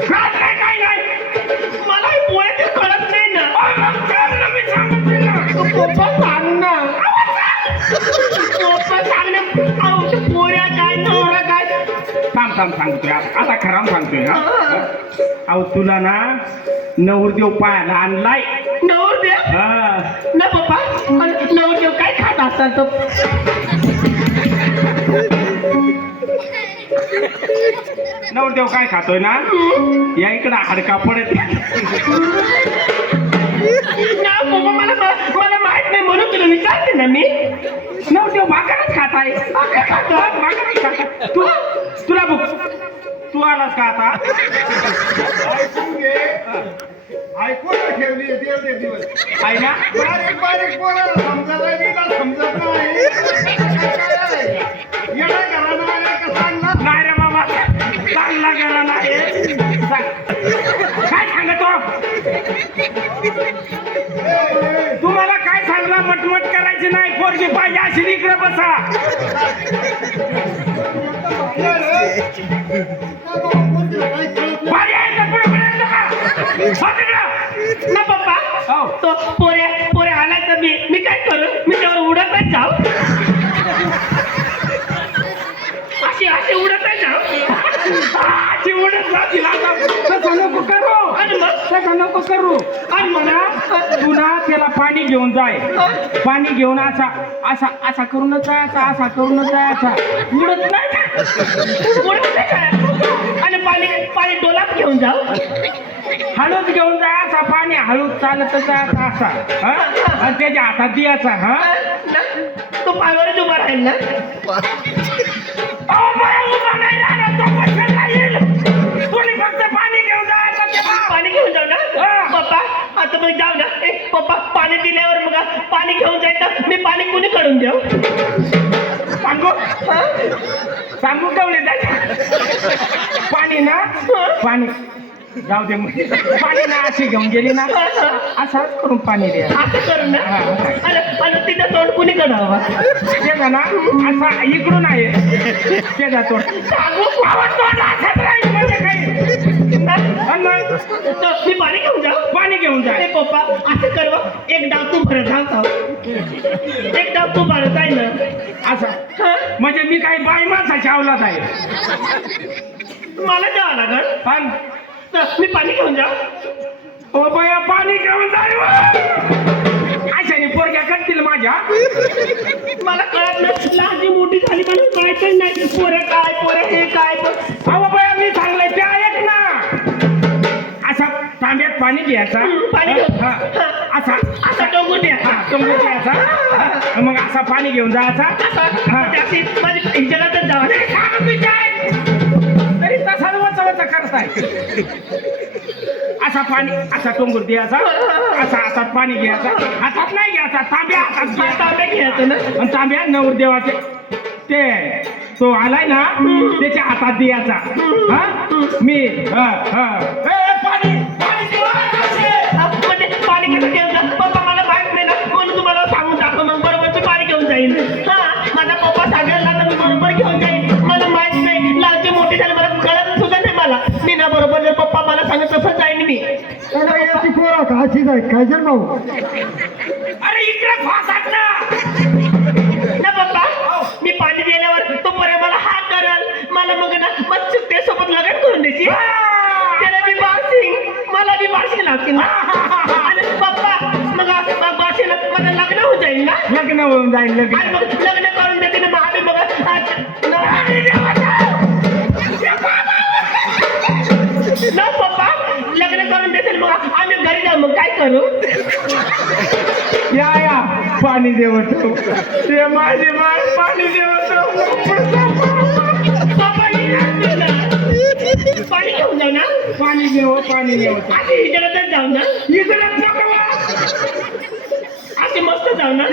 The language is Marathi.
काय नाही मला पोळ्याचे कळत नाही ना. मी सांगते ना पप्पा सांग ना. पप्पा सांग ना. पोळ्या काय नवरा काय. थांब सांगतोय आता खराम सांगतोय ना. अहो तुला ना नवरदेव पायाला आणलाय. नवरदेव ना पप्पा. नवरदेव काय खात असतात तो. नवरदेव काय खातोय ना. या इकडं हाडका पडत ना पप्पा. मला माहित नाही म्हणून तुला विचारते ना मी. नवरदेव भाकरच खाताय. भाकरच खाताय तुला बघ. तू आलास का आता. ऐकून ठेवली देव दिवस आहे ना. बारीक बोलायला समजत नाही रे बाबा चांगला गेला नाही. काय सांगतो तुम्हाला. काय सांगला मटमट करायची नाही. पोरगी पाहिजे अशी इकडे बसा. ना पप्पा तो पोऱ्या आला तर मी काय करू. मी त्यावर उडतच जाऊ. अशी उडतच जाऊ. अशी उडत जातील. तसं नको करू. आणि मग तसं नको करू. आणि म्हणा तुला त्याला पाणी घेऊन जाय. पाणी घेऊन असा करूनच जाय. असा करूनच जाय. असा उडत नाही. उडत नाही काय. आणि पाणी डोलात घेऊन जाऊ. हळूच घेऊन जा. असा पाणी हळूच चालत जायचा असा. आणि त्याच्या हातात द्यायचा. हा तो पायवरच उभा राहील ना. उभा नाही राहणार तो. कशाला येईल. तुम्ही फक्त पाणी घेऊन जायचं. पाणी घेऊन जाऊ ना पप्पा. आता मग जाऊ ना. पप्पा पाणी दिल्यावर मग पाणी घेऊन जायचं. मी पाणी कुणी काढून देऊ. सांगू कवले जायचं. पाणी ना पाणी जाऊ दे. पाणी ना अशी घेऊन गेली ना. असाच करून पाणी द्या. असं करून ना. तिचा तोंड कुणी करावा. त्याचा ना असा इकडून आहे. त्याचा तोंड सांगू तोंड असंच राहील. म्हणजे काही मी पाणी घेऊन जाऊ. पाणी घेऊन जा. पप्पा असं करवा. एक डाव तू भरत जाऊ. एक डाव तू भरत आहे ना. असं म्हणजे मी काही बाई माणसाच्या अवलाद आहे. मला जावं लागल. मी पाणी घेऊन जाऊ. ओ बया पाणी घेऊन जाय. अशाने पोरग्या करतील माझ्या. मला कळत नाही. लहानची मोठी झाली मला कळायचं नाही. पोरे हे काय. अहो बया मी सांगलंय ते ऐक ना. असा तांब्यात पाणी घ्यायचा. पाणी असा टोंगून द्यायचा. मग असा पाणी घेऊन जायचा. माझी जगातच जावा. तरी तसा वचा करताय. असा पाणी असा टोंगूर द्यायचा. असा हातात पाणी घ्यायचा. हातात नाही घ्यायचा. तांब्या घ्यायचं ना. आणि तांब्या नवरदेवाचे ते तो आलाय ना त्याच्या हातात द्यायचा. मी पाणी कसं घ्यायचं. पप्पा मला माहित नाही ना म्हणून तुम्हाला सांगून टाकतो. मग बरोबर मी पाणी घेऊन जाईल. माझा पप्पा सांगायला तर मी बरोबर घेऊन जाईल. मला माहित नाही. लहानची मोठी झाली मला कळत सुद्धा नाही. मला मी ना बरोबर जर पप्पा मला सांगत तसं जाईन मी. पोरा का अशी जाय काय जर भाऊ. अरे इकडे फासात ना पप्पा. मी पाणी दिल्यावर तो पर्यंत मला हात करल. मला मग ना मग त्यासोबत लग्न करून द्यायची. त्याला मी बारसिंग मला बी बारशी लागतील ना. आणि पप्पा मग बारशीला माझं लग्न होऊन जाईल ना. लग्न होऊन जाईल. आणि मग लग्न करून देते ना. मग आम्ही बघा ना पप्पा लग्न करून देते. मग आम्ही घरी जाऊ. मग काय करू. या पाणी देवतो. ते माझे बाळ पाणी देवतो. पाणी घेऊन जाऊ ना. पाणी घेऊ. असे इकडे जाऊ ना. इकडे नको. असे मस्त जाऊ ना.